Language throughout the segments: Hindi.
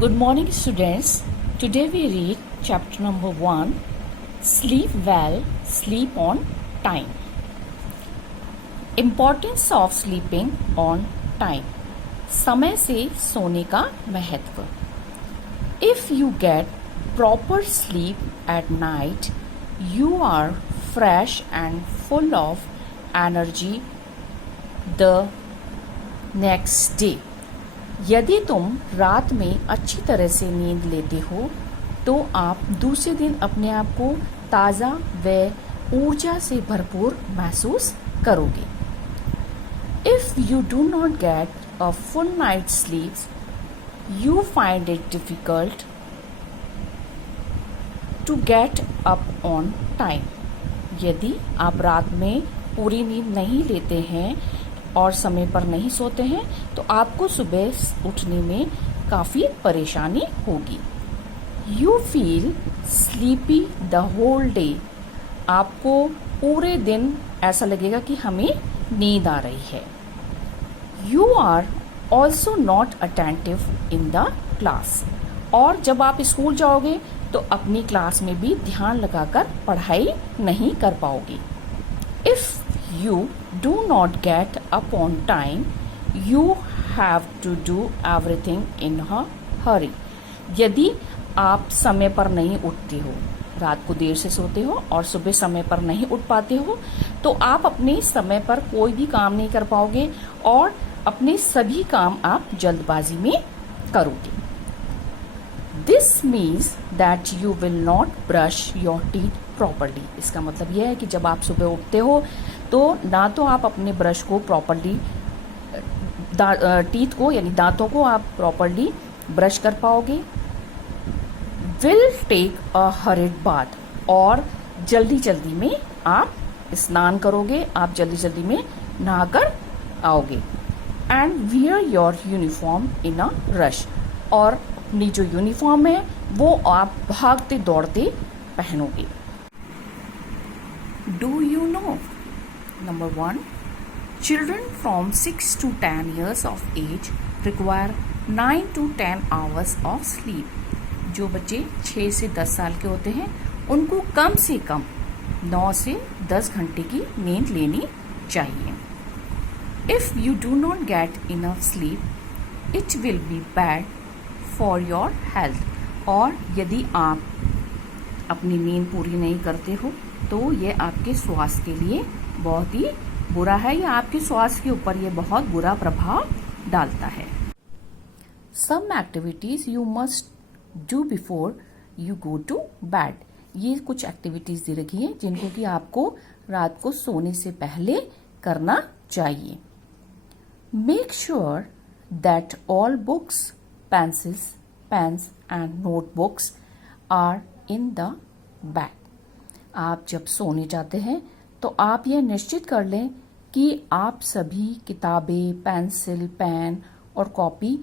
Good morning, students. Today we read chapter number 1, Sleep Well, Sleep on Time. Importance of sleeping on time. समय से सोने का महत्व. If you get proper sleep at night, you are fresh and full of energy the next day. यदि तुम रात में अच्छी तरह से नींद लेते हो तो आप दूसरे दिन अपने आप को ताज़ा व ऊर्जा से भरपूर महसूस करोगे. If you do not get a full night's sleep, you find it difficult to get up on time. यदि आप रात में पूरी नींद नहीं लेते हैं और समय पर नहीं सोते हैं तो आपको सुबह उठने में काफ़ी परेशानी होगी. You feel sleepy the whole day. आपको पूरे दिन ऐसा लगेगा कि हमें नींद आ रही है. You are also not attentive in the class. और जब आप स्कूल जाओगे तो अपनी क्लास में भी ध्यान लगाकर पढ़ाई नहीं कर पाओगे. If you do not get up on time, you have to do everything in a hurry. यदि आप समय पर नहीं उठते हो, रात को देर से सोते हो और सुबह समय पर नहीं उठ पाते हो तो आप अपने समय पर कोई भी काम नहीं कर पाओगे और अपने सभी काम आप जल्दबाजी में करोगे. This means that you will not brush your teeth properly. इसका मतलब यह है कि जब आप सुबह उठते हो तो ना तो आप अपने ब्रश को प्रॉपरली टीथ को यानी दांतों को आप प्रॉपरली ब्रश कर पाओगे. Will take a hurried bath. और जल्दी जल्दी में आप स्नान करोगे, आप जल्दी जल्दी में नहाकर आओगे. And wear your uniform in a rush. और अपनी जो यूनिफॉर्म है वो आप भागते दौड़ते पहनोगे. Do you know? Number 1. Children from 6 to 10 years of age require 9 to 10 hours of sleep. जो बच्चे 6 से 10 साल के होते हैं उनको कम से कम 9 से 10 घंटे की नींद लेनी चाहिए. If you do not get enough sleep, it will be bad for your health. और यदि आप अपनी नींद पूरी नहीं करते हो तो ये आपके स्वास्थ्य के लिए बहुत ही बुरा है या आपके स्वास्थ्य के ऊपर ये बहुत बुरा प्रभाव डालता है. Some activities you must do before you go to bed. ये कुछ एक्टिविटीज दे रखी हैं जिनको कि आपको रात को सोने से पहले करना चाहिए. Make sure that all books, pencils, pens and notebooks are in the bag. आप जब सोने जाते हैं तो आप यह निश्चित कर लें कि आप सभी किताबें, पेंसिल, पेन और कॉपी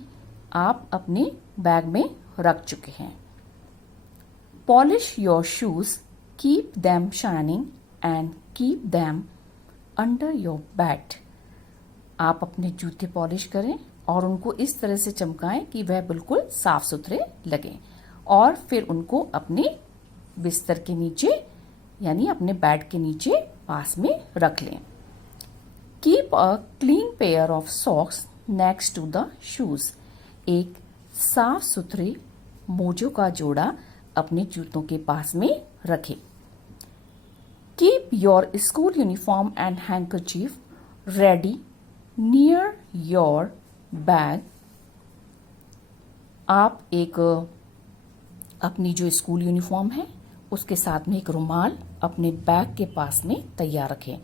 आप अपने बैग में रख चुके हैं. Polish your shoes, keep them shining and keep them under your bed. आप अपने जूते पॉलिश करें और उनको इस तरह से चमकाएं कि वह बिल्कुल साफ सुथरे लगें और फिर उनको अपने बिस्तर के नीचे यानी अपने बेड के नीचे पास में रख लें. Keep a clean pair of socks next to the shoes. एक साफ सुथरे मोजों का जोड़ा अपने जूतों के पास में रखें. Keep your school uniform and handkerchief ready near your bag. आप एक अपनी जो स्कूल यूनिफॉर्म है उसके साथ में एक रुमाल अपने बैग के पास में तैयार रखें.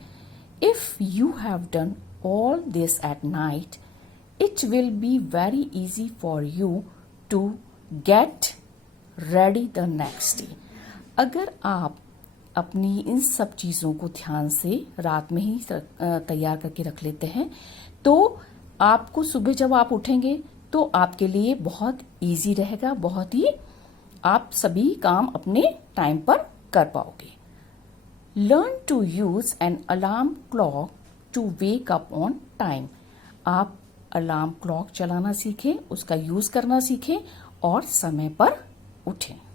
If you have done all this at night it will be very easy for you to get ready the next day. अगर आप अपनी इन सब चीज़ों को ध्यान से रात में ही तैयार करके रख लेते हैं तो आपको सुबह जब आप उठेंगे तो आपके लिए बहुत इजी रहेगा, बहुत ही आप सभी काम अपने टाइम पर कर पाओगे. Learn to use an alarm clock to wake up on time. आप अलार्म क्लॉक चलाना सीखें, उसका यूज करना सीखें और समय पर उठें।